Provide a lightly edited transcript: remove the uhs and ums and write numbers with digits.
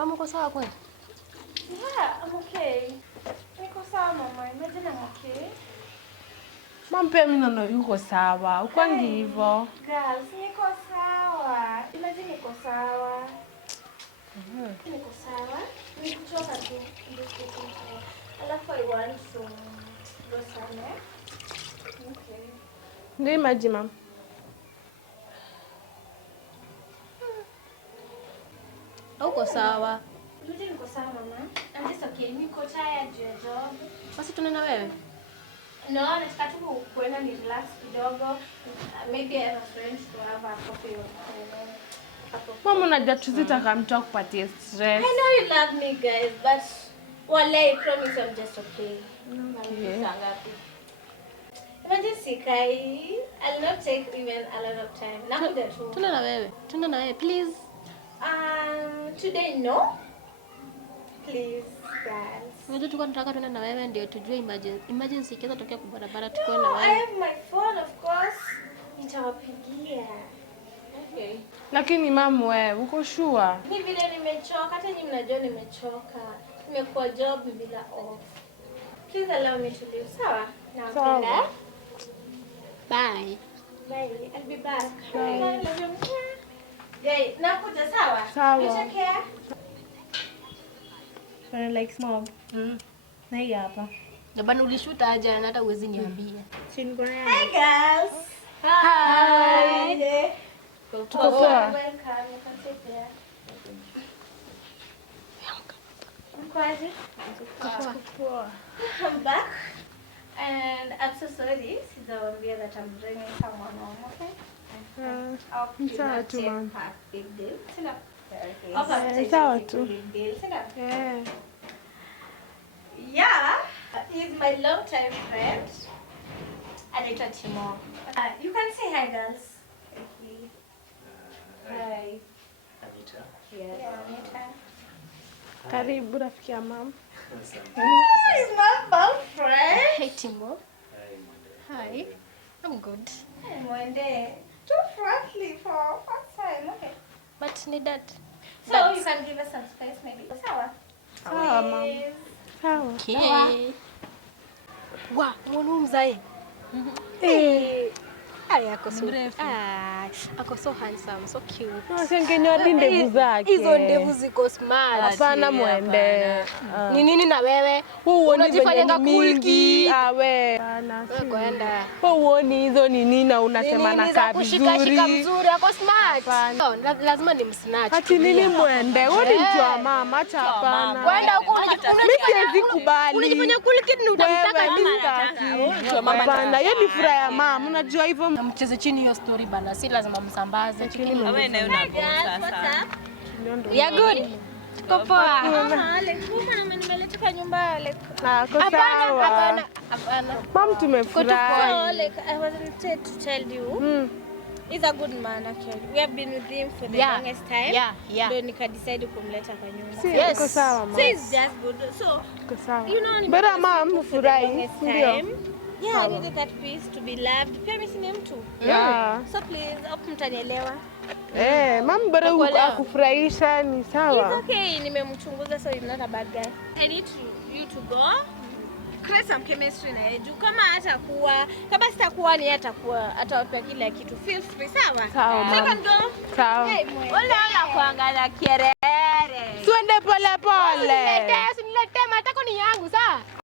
Mama uko sawa kweli? Yeah, I'm okay. Niko sawa mama, imagine I'm okay. Mama pia mimi naona yuko sawa. Ukwangi hivyo. Girls, niko sawa. Imagine niko sawa. Niko sawa. Nikuchoka tu. Alafu I want to go somewhere. Okay. Ndio maji mama. Uko sawa? Imagine niko sawa mama. I'm just okay. Niko tired ya job. Basi tunaenda wewe? No, nataka tu kuenda ni relax kidogo. Maybe I have a friend to have a coffee or Mama unajua tusitaka mtu akupatie stress. I know you love me guys, but wallahi promise I'm just okay. Okay. Imagine sikai, I'll not take even a lot of time. Nakuja tu. Tunaenda na wewe, please. Today no. Please, guys. Unajua tulikuwa tunataka tuende na wewe ndio tujue emergency ikiweza tokea kwa barabara tukoe na No, I wewe. have my phone of course. Nitawapigia. Okay. Lakini mama wewe uko sure? Mimi vile nimechoka, hata nyinyi mnajua nimechoka. Nimekuwa job bila off. Please allow me to leave. Sawa? Sawa. Bye. Bye. I'll be back. Bye. I love you. Hey, nakuja sawa? Sawa. You take care. Like small. Na hii hapa. Jabani ulishuta aje na hata uwezi niambia. Si niko na Hey girls. Hi. Hi. Tuko poa. Welcome. You can sit there. Mkwaje? Poa. I'm back. And I'm so sorry. Sijawaambia that I'm bringing someone home, okay? I'll Ni sawa tu mama. big deal. Sit up. Sawa tu. Big deal. Sit up. Eh. Yeah, he's my long-time friend. Anaitwa Timo. You can say hi, girls. Hi. Anita. Yes. Yeah, Anita. Karibu rafiki ya mama. He's my best friend. Hey Timo. Hi, Monday. Hi. I'm good. Hey, Mwende. Too friendly for first time. Okay. But need that. So you can give us some space, maybe. Sawa. Sawa mama. Please. Sawa. Okay. Wa, mwana mzai. Ay, ako so ako so handsome, so cute. Sengenyo hadi ndevu zake. Hizo ndevu ziko smart. Hapana Mwende. Ni nini na wewe? Unajifanya kulki. Awe. Hapana. Kwenda. Uoni hizo ni nini na unasema na kushika vizuri. mzuri, ako smart. Lazima ni msnatch. Ati nini Mwende? Wewe ni mtu wa mama, acha hapana. Kwenda huko Mimi siwezi kubali. unajifanya kulki ni utamtaka mama. Hapana, hiyo ni furaha ya mama. Unajua hivyo Mcheze chini hiyo story bana, si lazima msambaze. Wewe na una sasa. Ya good. Tuko poa. Alex, mama nimeleta nyumba Alex. kwa sawa. Hapana. Mama tumefurahi. Alex, I wanted to tell you. He's a good man actually. We have been with him for the longest time. Yeah. Ndio nikadecide kumleta kwa nyumba. Yes. Iko sawa mama. So it's just good. So, Iko sawa. you know, Bora mama mfurahi. Ndio. Yeah, I needed that peace to be loved. Pia mimi si ni mtu. Yeah. So please, hope mtanielewa. Mama bora akufurahisha ni sawa. It's okay, nimemchunguza so he's not a bad guy. I need you to go. Create some chemistry na yeye. Kama sitakuwa ni atakuwa atawapa kila kitu. Feel free, sawa? Sawa mama. Second go. Sawa. Hey, ole kuangalia kierere. Tuende pole pole. Niletee matako ni yangu saa.